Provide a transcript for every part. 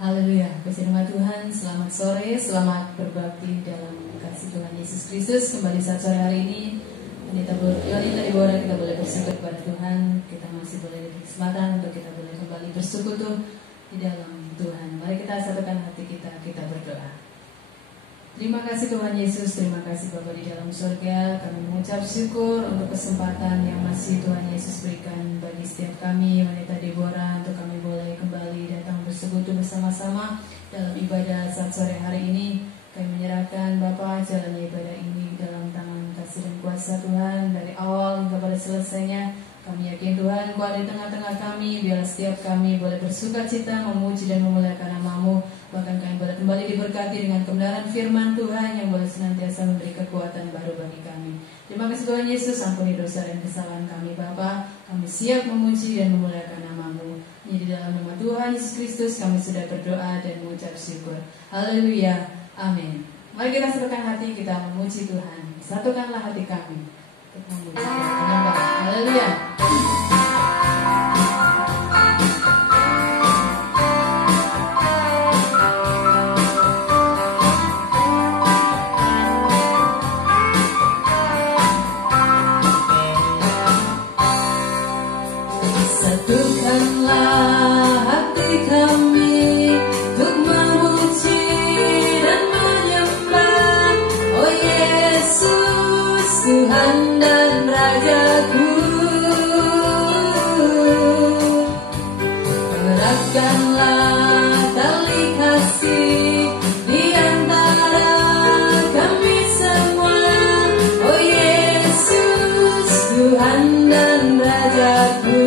Haleluya, puji nama Tuhan, selamat sore, selamat berbakti dalam kasih Tuhan Yesus Kristus. Kembali saat sore hari ini, Wanita dari Bora, kita boleh bersyukur kepada Tuhan. Kita masih boleh diberi kesempatan untuk kita boleh kembali bersekutu di dalam Tuhan. Mari kita satukan hati kita berdoa. Terima kasih Tuhan Yesus, terima kasih Bapa di dalam surga. Kami mengucap syukur untuk kesempatan yang masih Tuhan Yesus berikan bagi setiap kami, Wanita Deborah, untuk kami boleh kembali datang bersekutu bersama-sama dalam ibadah saat sore hari ini. Kami menyerahkan Bapa jalan ibadah ini dalam tangan kasih dan kuasa Tuhan dari awal hingga pada selesainya. Kami yakin Tuhan Engkau ada di tengah-tengah kami. Biarlah setiap kami boleh bersuka cita, memuji dan memuliakan nama-Mu. Bahkan kami boleh kembali diberkati dengan kebenaran firman Tuhan yang boleh senantiasa memberi kekuatan baru bagi kami. Terima kasih Tuhan Yesus, ampuni dosa dan kesalahan kami Bapa. Kami siap memuji dan memuliakan nama-Mu. Ini di dalam nama Tuhan Yesus Kristus kami sudah berdoa dan mengucap syukur. Haleluya, amin. Mari kita satukan hati, kita memuji Tuhan. Satukanlah hati kami untuk memuji dan menyembah. Haleluya. Satukanlah hati kami untuk memuji dan menyembah, oh Yesus, Tuhan dan Rajaku. Eratkanlah tali kasih di antara kami semua, oh Yesus, Tuhan dan Rajaku.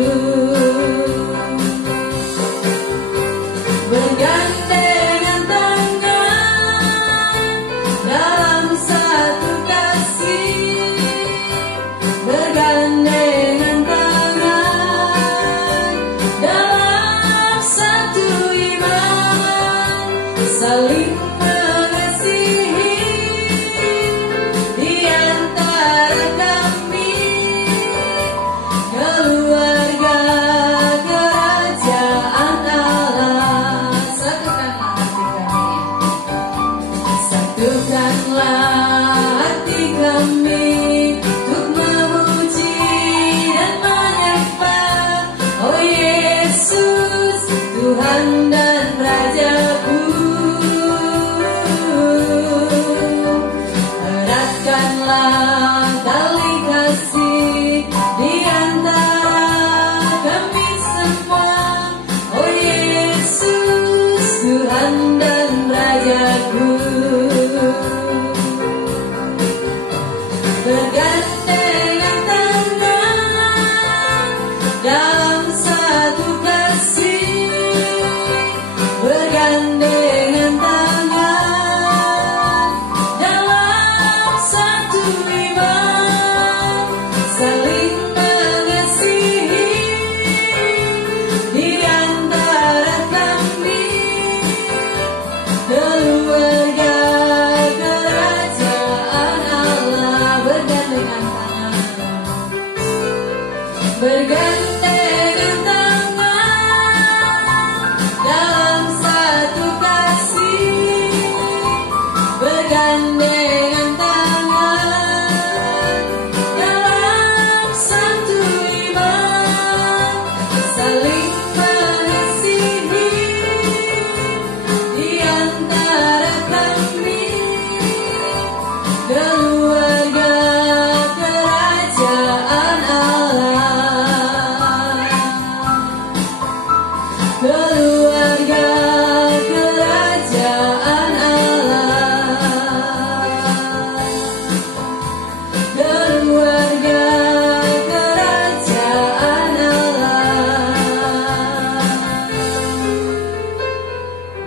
Bergandengan tangan dalam satu kasih, bergandengan tangan dalam satu iman, saling mengasihi di antara kami, keluarga kerajaan Allah. Satukanlah hati kami untuk memuji dan menyembah, oh Yesus, Tuhan dan Rajaku. Eratkanlah tali kasih di antara kami semua, oh Yesus, Tuhan dan Rajaku. Bergandengan tangan dalam satu kasih, bergandengan tangan dalam satu iman, saling mengasihi di antara kami, keluarga kerajaan Allah. Bergandengan tangan dalam satu kasih, bergandengan tangan dalam satu iman, saling mengasihi di antara kami, keluarga kerajaan Allah. Keluarga kerajaan Allah. Keluarga kerajaan Allah.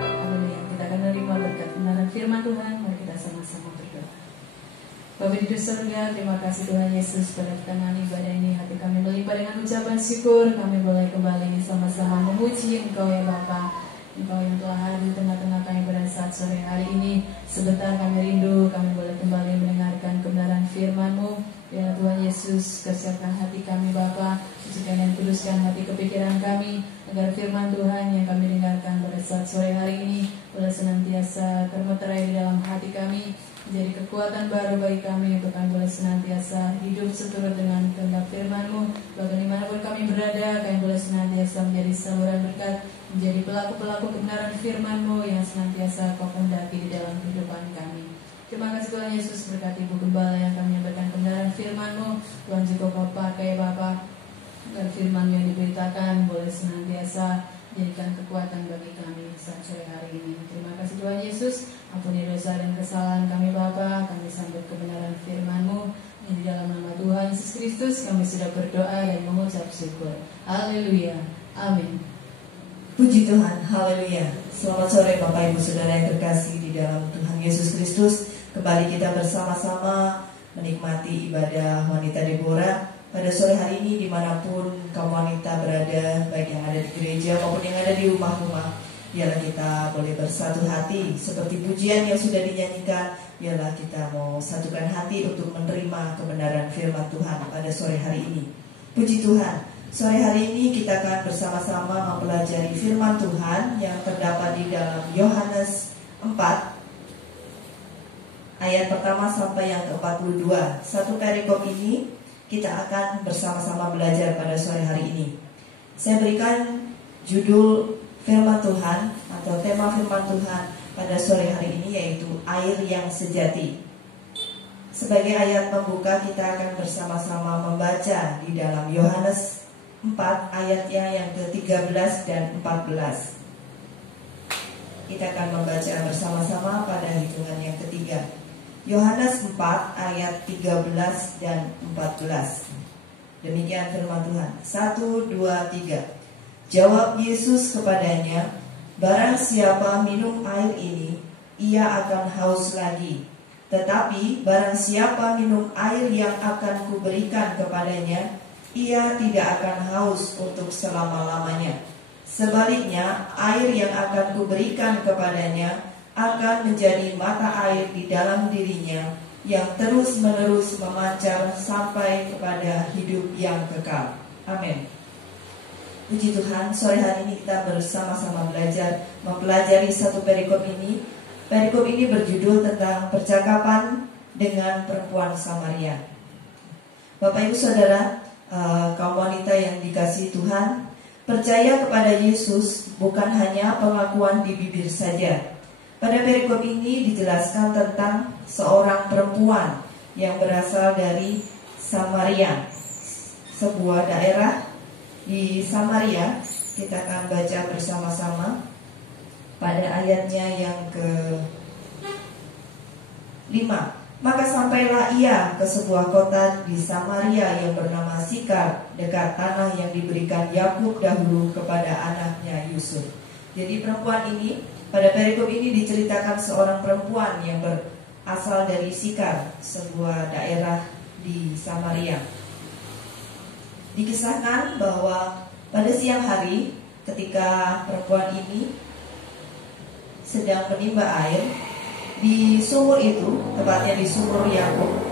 Haleluya. Kita akan menerima berkat kebenaran firman Tuhan. Mari kita sama-sama berdoa. Bapa di surga, terima kasih Tuhan Yesus pada pertengahan ibadah ini. Hati kami melimpah dengan ucapan syukur. Kami boleh kembali sama-sama memuji Engkau ya Bapa. Engkau yang telah hadir di tengah-tengah kami pada saat sore hari ini. Sebentar kami rindu, kami boleh kembali mendengarkan kebenaran firman-Mu. Ya Tuhan Yesus, kerjakan hati kami Bapa. Sucikan dan kuduskan hati kepikiran kami, agar firman Tuhan yang kami dengarkan pada saat saat sore hari ini boleh senantiasa termeterai di dalam hati kami, menjadi kekuatan baru bagi kami untuk kami boleh senantiasa hidup seturut dengan kehendak firman-Mu. Bahkan dimanapun kami berada, kami boleh senantiasa menjadi saluran berkat, menjadi pelaku-pelaku kebenaran firman-Mu yang senantiasa Kau kehendaki di dalam kehidupan kami. Terima kasih Tuhan Yesus, berkati Ibu Gembala yang kami menyampaikan kebenaran firman-Mu. Tuhan juga Kau pakai Bapa, dan firman yang diberitakan boleh senantiasa jadikan kekuatan bagi kami saat sore hari ini. Terima kasih Tuhan Yesus, ampuni dosa dan kesalahan kami Bapa. Kami sambut kebenaran firman-Mu. Di dalam nama Tuhan Yesus Kristus kami sudah berdoa dan mengucap syukur. Haleluya, amin. Puji Tuhan, haleluya. Selamat sore Bapak Ibu Saudara yang terkasih di dalam Tuhan Yesus Kristus. Kembali kita bersama-sama menikmati ibadah wanita Deborah pada sore hari ini, dimanapun kaum wanita berada, baik yang ada di gereja maupun yang ada di rumah-rumah. Biarlah kita boleh bersatu hati seperti pujian yang sudah dinyanyikan. Biarlah kita mau satukan hati untuk menerima kebenaran firman Tuhan pada sore hari ini. Puji Tuhan, sore hari ini kita akan bersama-sama mempelajari firman Tuhan yang terdapat di dalam Yohanes 4 ayat pertama sampai yang ke-42. Satu perikop ini kita akan bersama-sama belajar pada sore hari ini. Saya berikan judul firman Tuhan atau tema firman Tuhan pada sore hari ini, yaitu air yang sejati. Sebagai ayat pembuka, kita akan bersama-sama membaca di dalam Yohanes 4 ayatnya yang ke-13 dan 14. Kita akan membaca bersama-sama pada hitungan yang ketiga. Yohanes 4 ayat 13 dan 14. Demikian firman Tuhan. 1, 2, 3. Jawab Yesus kepadanya, barang siapa minum air ini, ia akan haus lagi. Tetapi barang siapa minum air yang akan kuberikan kepadanya, ia tidak akan haus untuk selama-lamanya. Sebaliknya, air yang akan kuberikan kepadanya akan menjadi mata air di dalam dirinya yang terus-menerus memancar sampai kepada hidup yang kekal. Amin. Puji Tuhan, sore hari ini kita bersama-sama mempelajari satu perikop ini. Perikop ini berjudul tentang percakapan dengan perempuan Samaria. Bapak Ibu Saudara, kaum wanita yang dikasihi Tuhan, percaya kepada Yesus bukan hanya pengakuan di bibir saja. Pada perikop ini dijelaskan tentang seorang perempuan yang berasal dari Samaria, sebuah daerah di Samaria. Kita akan baca bersama-sama pada ayatnya yang ke-5. Maka sampailah ia ke sebuah kota di Samaria yang bernama Sikar, dekat tanah yang diberikan Yakub dahulu kepada anaknya Yusuf. Jadi perempuan ini, pada perikop ini diceritakan seorang perempuan yang berasal dari Sikar, sebuah daerah di Samaria. Dikisahkan bahwa pada siang hari ketika perempuan ini sedang menimba air di sumur itu, tepatnya di sumur Yakub,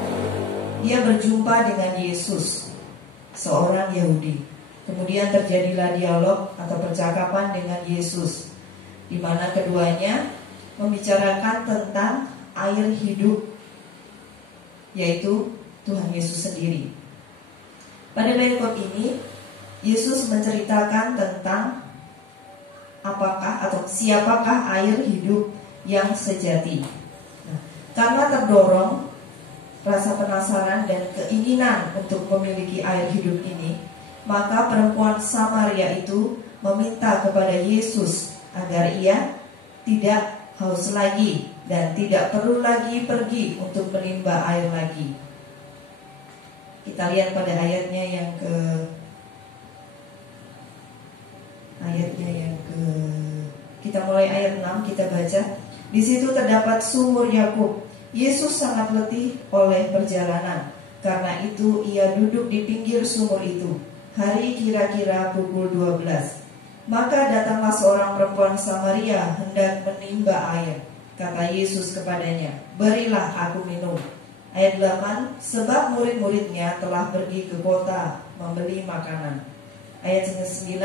dia berjumpa dengan Yesus, seorang Yahudi. Kemudian terjadilah dialog atau percakapan dengan Yesus, di mana keduanya membicarakan tentang air hidup, yaitu Tuhan Yesus sendiri. Pada perikop ini, Yesus menceritakan tentang apakah atau siapakah air hidup yang sejati. Nah, karena terdorong rasa penasaran dan keinginan untuk memiliki air hidup ini, maka perempuan Samaria itu meminta kepada Yesus agar ia tidak haus lagi dan tidak perlu lagi pergi untuk menimba air lagi. Kita lihat pada ayatnya yang kita mulai ayat 6, kita baca. Di situ terdapat sumur Yakub. Yesus sangat letih oleh perjalanan. Karena itu ia duduk di pinggir sumur itu. Hari kira-kira pukul 12. Maka datanglah seorang perempuan Samaria hendak menimba air. Kata Yesus kepadanya, berilah aku minum. Ayat 8, sebab murid-muridnya telah pergi ke kota membeli makanan. Ayat 9,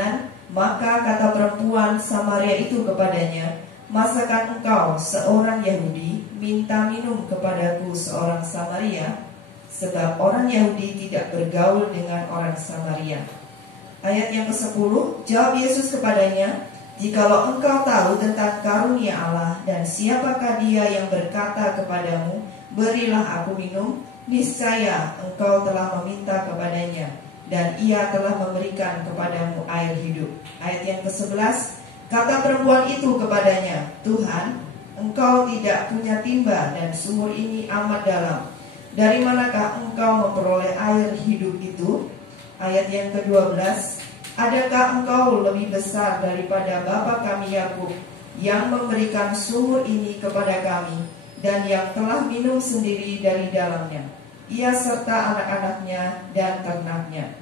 Maka kata perempuan Samaria itu kepadanya, "Masakan engkau seorang Yahudi minta minum kepadaku seorang Samaria? Sebab orang Yahudi tidak bergaul dengan orang Samaria." Ayat yang ke-10, jawab Yesus kepadanya, "Jikalau engkau tahu tentang karunia Allah dan siapakah dia yang berkata kepadamu, 'Berilah aku minum,' niscaya engkau telah meminta kepadanya, dan ia telah memberikan kepadamu air hidup." Ayat yang ke-11, kata perempuan itu kepadanya, "Tuhan, engkau tidak punya timba dan sumur ini amat dalam. Dari manakah engkau memperoleh air hidup itu?" Ayat yang ke-12, adakah engkau lebih besar daripada bapa kami Yakub yang memberikan sumur ini kepada kami dan yang telah minum sendiri dari dalamnya, ia serta anak-anaknya dan ternaknya?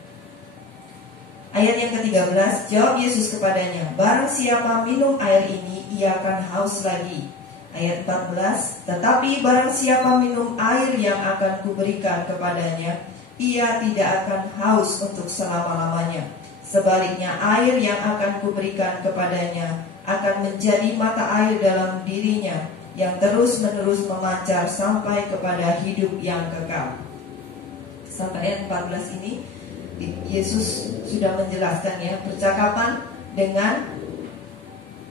Ayat yang ke-13, jawab Yesus kepadanya, "Barang siapa minum air ini, ia akan haus lagi." Ayat 14, tetapi barang siapa minum air yang akan kuberikan kepadanya, ia tidak akan haus untuk selama-lamanya. Sebaliknya, air yang akan kuberikan kepadanya akan menjadi mata air dalam dirinya, yang terus-menerus memancar sampai kepada hidup yang kekal. Sampai ayat 14 ini, Yesus sudah menjelaskan ya, percakapan dengan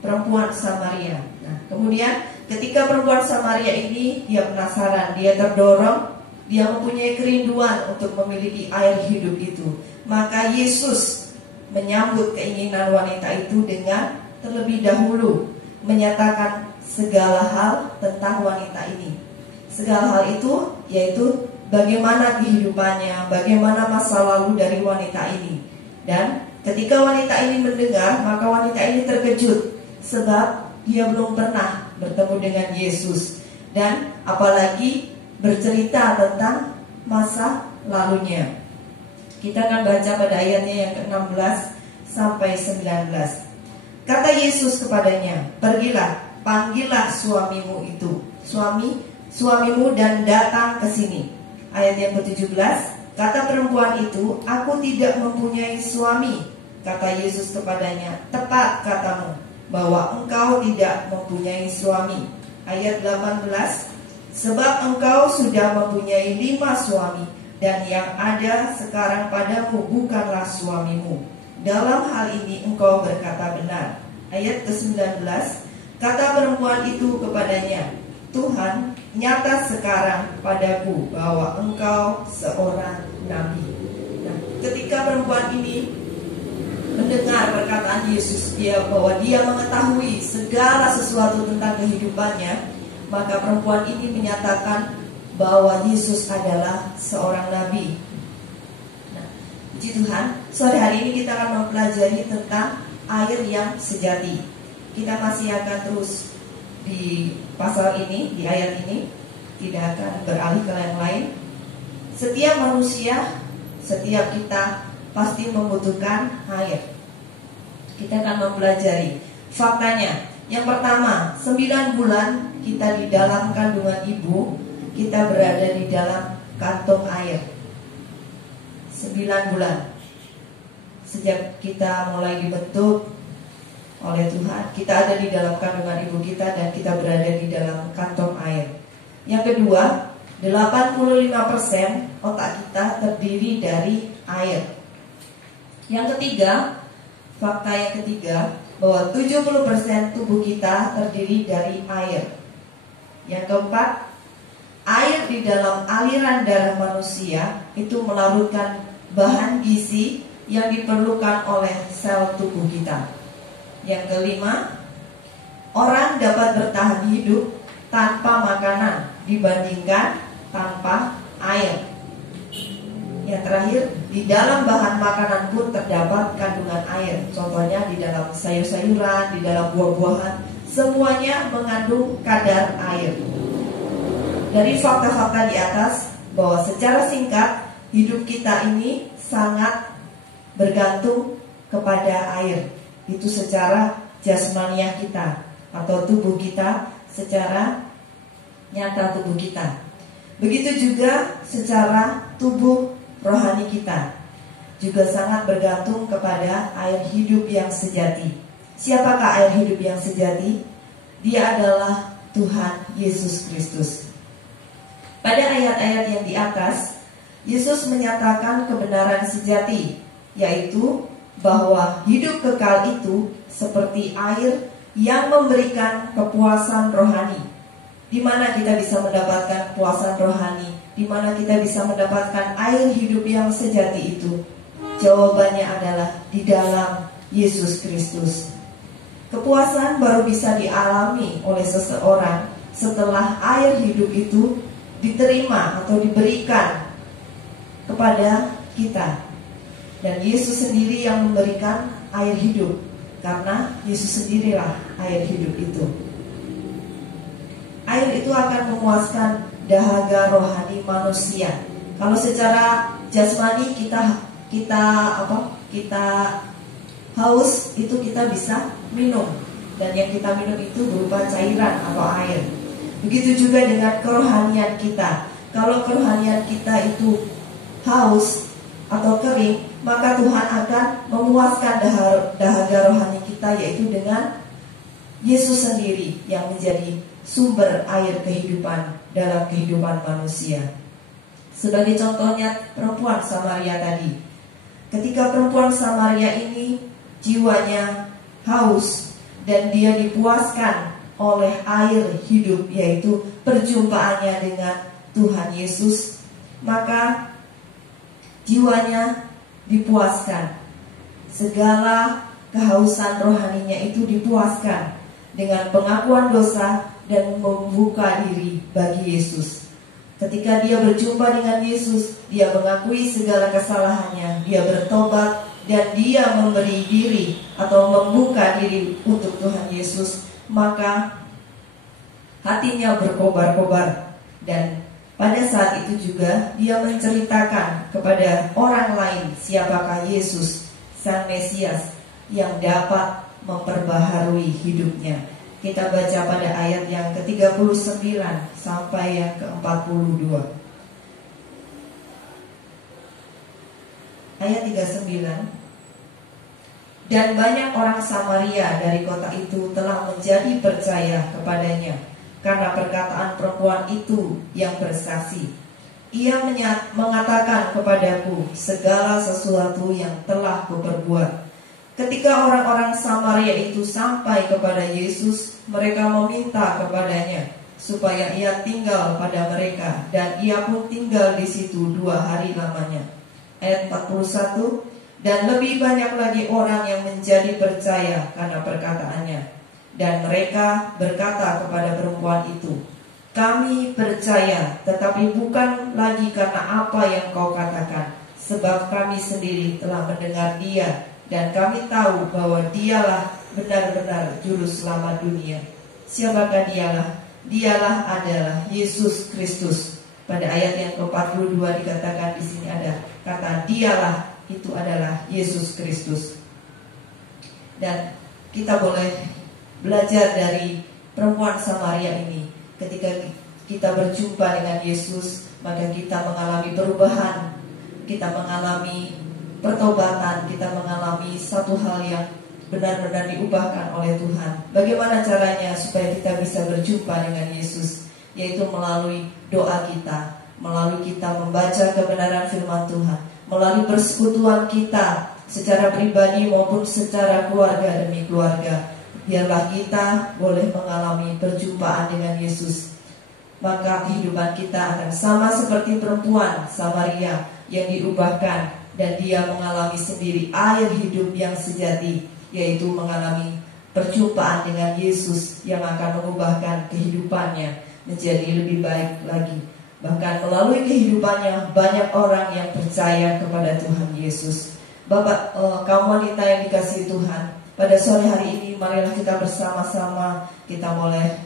perempuan Samaria. Nah, kemudian ketika perempuan Samaria ini, dia penasaran, dia terdorong, dia mempunyai kerinduan untuk memiliki air hidup itu. Maka Yesus menyambut keinginan wanita itu dengan terlebih dahulu menyatakan segala hal tentang wanita ini. Segala hal itu yaitu bagaimana kehidupannya, bagaimana masa lalu dari wanita ini. Dan ketika wanita ini mendengar, maka wanita ini terkejut, sebab dia belum pernah bertemu dengan Yesus, dan apalagi bercerita tentang masa lalunya. Kita akan baca pada ayatnya yang ke-16 sampai 19. Kata Yesus kepadanya, "Pergilah, panggillah suamimu itu, suamimu dan datang ke sini." Ayat yang ke-17, kata perempuan itu, "Aku tidak mempunyai suami." Kata Yesus kepadanya, "Tepat katamu, bahwa engkau tidak mempunyai suami." Ayat 18, sebab engkau sudah mempunyai 5 suami, dan yang ada sekarang padamu bukanlah suamimu. Dalam hal ini engkau berkata benar. Ayat ke-19, kata perempuan itu kepadanya, "Tuhan, nyata sekarang padaku bahwa engkau seorang nabi." Nah, ketika perempuan ini mendengar perkataan Yesus, bahwa dia mengetahui segala sesuatu tentang kehidupannya, maka perempuan ini menyatakan bahwa Yesus adalah seorang nabi. Nah, puji Tuhan, sore hari ini kita akan mempelajari tentang air yang sejati. Kita masih akan terus di pasal ini, di ayat ini, tidak akan beralih ke yang lain. Setiap manusia, setiap kita pasti membutuhkan air. Kita akan mempelajari faktanya. Yang pertama, 9 bulan kita di dalam kandungan ibu, kita berada di dalam kantong air. 9 bulan. Sejak kita mulai dibentuk oleh Tuhan, kita ada di dalam kandungan ibu kita dan kita berada di dalam kantong air. Yang kedua, 85% otak kita terdiri dari air. Yang ketiga, fakta yang ketiga, bahwa 70% tubuh kita terdiri dari air. Yang keempat, air di dalam aliran darah manusia itu melarutkan bahan gizi yang diperlukan oleh sel tubuh kita. Yang kelima, orang dapat bertahan hidup tanpa makanan dibandingkan tanpa air. Yang terakhir, di dalam bahan makanan pun terdapat kandungan air. Contohnya di dalam sayur-sayuran, di dalam buah-buahan, semuanya mengandung kadar air. Dari fakta-fakta di atas, bahwa secara singkat, hidup kita ini sangat bergantung kepada air. Itu secara jasmaniah kita, atau tubuh kita, secara nyata tubuh kita. Begitu juga secara tubuh rohani kita. juga sangat bergantung kepada air hidup yang sejati. Siapakah air hidup yang sejati? Dia adalah Tuhan Yesus Kristus. Pada ayat-ayat yang di atas, Yesus menyatakan kebenaran sejati, yaitu bahwa hidup kekal itu seperti air yang memberikan kepuasan rohani. Di mana kita bisa mendapatkan kepuasan rohani? Di mana kita bisa mendapatkan air hidup yang sejati itu? Jawabannya adalah di dalam Yesus Kristus. Kepuasan baru bisa dialami oleh seseorang setelah air hidup itu diterima atau diberikan kepada kita. Dan Yesus sendiri yang memberikan air hidup, karena Yesus sendirilah air hidup itu. Air itu akan memuaskan dahaga rohani manusia. Kalau secara jasmani kita haus, itu kita bisa minum, dan yang kita minum itu berupa cairan atau air. Begitu juga dengan kerohanian kita. Kalau kerohanian kita itu haus atau kering, maka Tuhan akan memuaskan dahaga rohani kita, yaitu dengan Yesus sendiri yang menjadi sumber air kehidupan dalam kehidupan manusia. Sebagai contohnya perempuan Samaria tadi. Ketika perempuan Samaria ini jiwanya haus dan dia dipuaskan oleh air hidup, yaitu perjumpaannya dengan Tuhan Yesus, maka jiwanya dipuaskan. Segala kehausan rohaninya itu dipuaskan dengan pengakuan dosa dan membuka diri bagi Yesus. Ketika dia berjumpa dengan Yesus, dia mengakui segala kesalahannya, dia bertobat, dan dia memberi diri atau membuka diri untuk Tuhan Yesus, maka hatinya berkobar-kobar. Dan pada saat itu juga dia menceritakan kepada orang lain siapakah Yesus, Sang Mesias, yang dapat memperbaharui hidupnya. Kita baca pada ayat yang ke-39 sampai yang ke-42. Ayat 39. Dan banyak orang Samaria dari kota itu telah menjadi percaya kepadanya karena perkataan perempuan itu yang bersaksi. Ia mengatakan kepadaku segala sesuatu yang telah kuperbuat. Ketika orang-orang Samaria itu sampai kepada Yesus, mereka meminta kepadanya supaya ia tinggal pada mereka, dan ia pun tinggal di situ 2 hari lamanya. Ayat 41. Dan lebih banyak lagi orang yang menjadi percaya karena perkataannya. Dan mereka berkata kepada perempuan itu, kami percaya, tetapi bukan lagi karena apa yang kau katakan, sebab kami sendiri telah mendengar dia, dan kami tahu bahwa dialah benar-benar juru selamat dunia. Siapakah dialah? Dialah adalah Yesus Kristus. Pada ayat yang ke-42 dikatakan di sini ada kata dialah, itu adalah Yesus Kristus. Dan kita boleh belajar dari perempuan Samaria ini. Ketika kita berjumpa dengan Yesus, maka kita mengalami perubahan, kita mengalami pertobatan, kita mengalami satu hal yang benar-benar diubahkan oleh Tuhan. Bagaimana caranya supaya kita bisa berjumpa dengan Yesus? Yaitu melalui doa kita, melalui kita membaca kebenaran firman Tuhan, melalui persekutuan kita secara pribadi maupun secara keluarga demi keluarga. Biarlah kita boleh mengalami perjumpaan dengan Yesus. Maka kehidupan kita akan sama seperti perempuan Samaria yang diubahkan, dan dia mengalami sendiri air hidup yang sejati, yaitu mengalami perjumpaan dengan Yesus yang akan mengubahkan kehidupannya menjadi lebih baik lagi. Bahkan melalui kehidupannya banyak orang yang percaya kepada Tuhan Yesus. Bapak, kaum wanita yang dikasihi Tuhan, pada sore hari ini marilah kita bersama-sama kita boleh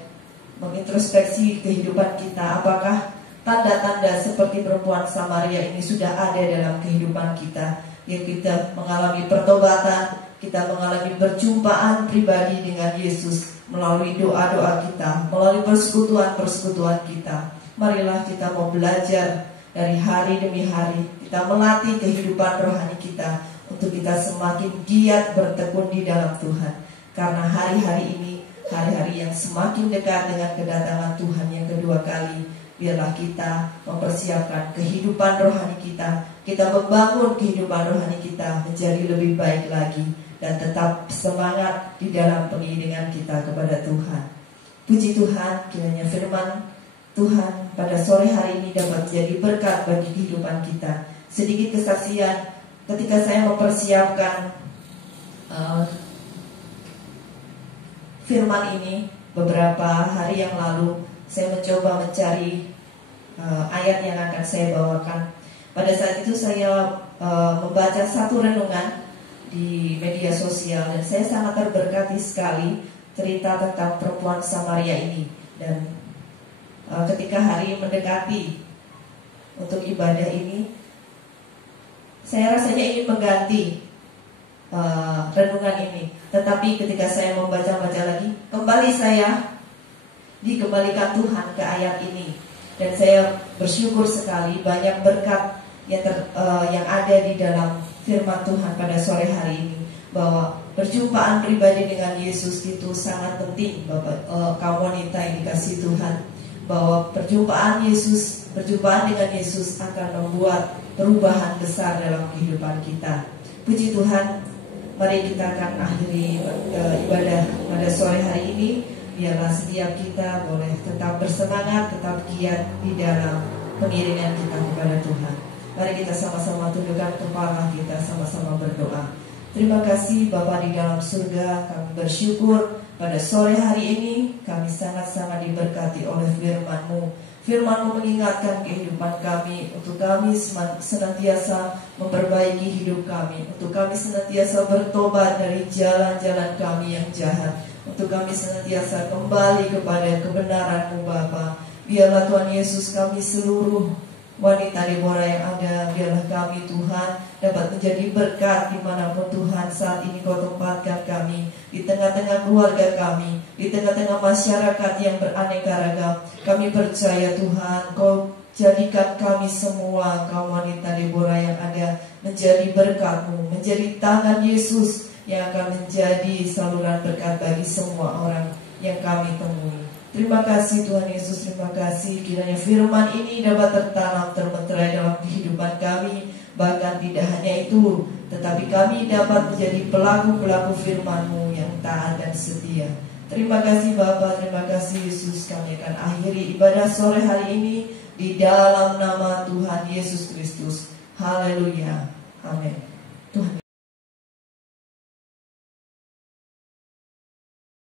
mengintrospeksi kehidupan kita. Apakah tanda-tanda seperti perempuan Samaria ini sudah ada dalam kehidupan kita, yang kita mengalami pertobatan, kita mengalami perjumpaan pribadi dengan Yesus melalui doa-doa kita, melalui persekutuan-persekutuan kita. Marilah kita mau belajar dari hari demi hari kita melatih kehidupan rohani kita untuk kita semakin giat bertekun di dalam Tuhan. Karena hari-hari ini hari-hari yang semakin dekat dengan kedatangan Tuhan yang kedua kali. Biarlah kita mempersiapkan kehidupan rohani kita. Kita membangun kehidupan rohani kita menjadi lebih baik lagi, dan tetap semangat di dalam pengiringan kita kepada Tuhan. Puji Tuhan, kiranya firman Tuhan pada sore hari ini dapat menjadi berkat bagi kehidupan kita. Sedikit kesaksian ketika saya mempersiapkan firman ini beberapa hari yang lalu, saya mencoba mencari ayat yang akan saya bawakan. Pada saat itu saya membaca satu renungan di media sosial, dan saya sangat terberkati sekali cerita tentang perempuan Samaria ini. Dan ketika hari mendekati untuk ibadah ini, saya rasanya ingin mengganti renungan ini. Tetapi ketika saya membaca-baca lagi, kembali saya dikembalikan Tuhan ke ayat ini. Dan saya bersyukur sekali banyak berkat yang ada di dalam firman Tuhan pada sore hari ini, bahwa perjumpaan pribadi dengan Yesus itu sangat penting, Bapak, kaum wanita yang dikasihi Tuhan, bahwa perjumpaan dengan Yesus akan membuat perubahan besar dalam kehidupan kita. Puji Tuhan, mari kita akan akhiri ibadah pada sore hari ini. Biarlah setiap kita boleh tetap bersemangat, tetap giat di dalam pengiringan kita kepada Tuhan. Mari kita sama-sama tundukkan kepala kita, sama-sama berdoa. Terima kasih Bapa di dalam surga, kami bersyukur pada sore hari ini kami sangat-sangat diberkati oleh firman-Mu. Firman-Mu mengingatkan kehidupan kami, untuk kami senantiasa memperbaiki hidup kami, untuk kami senantiasa bertobat dari jalan-jalan kami yang jahat, untuk kami senantiasa kembali kepada kebenaran-Mu Bapa. Biarlah Tuhan Yesus, kami seluruh wanita Deborah yang ada, biarlah kami Tuhan dapat menjadi berkat dimanapun Tuhan saat ini Kau tempatkan kami, di tengah-tengah keluarga kami, di tengah-tengah masyarakat yang beraneka ragam. Kami percaya Tuhan, Kau jadikan kami semua kaum wanita Deborah yang ada menjadi berkat-Mu, menjadi tangan Yesus yang akan menjadi saluran berkat bagi semua orang yang kami temui. Terima kasih Tuhan Yesus, terima kasih kiranya firman ini dapat tertanam, termeterai dalam kehidupan kami. Bahkan tidak hanya itu, tetapi kami dapat menjadi pelaku-pelaku firman-Mu yang taat dan setia. Terima kasih Bapa, terima kasih Yesus. Kami akan akhiri ibadah sore hari ini di dalam nama Tuhan Yesus Kristus. Haleluya, amin. Tuhan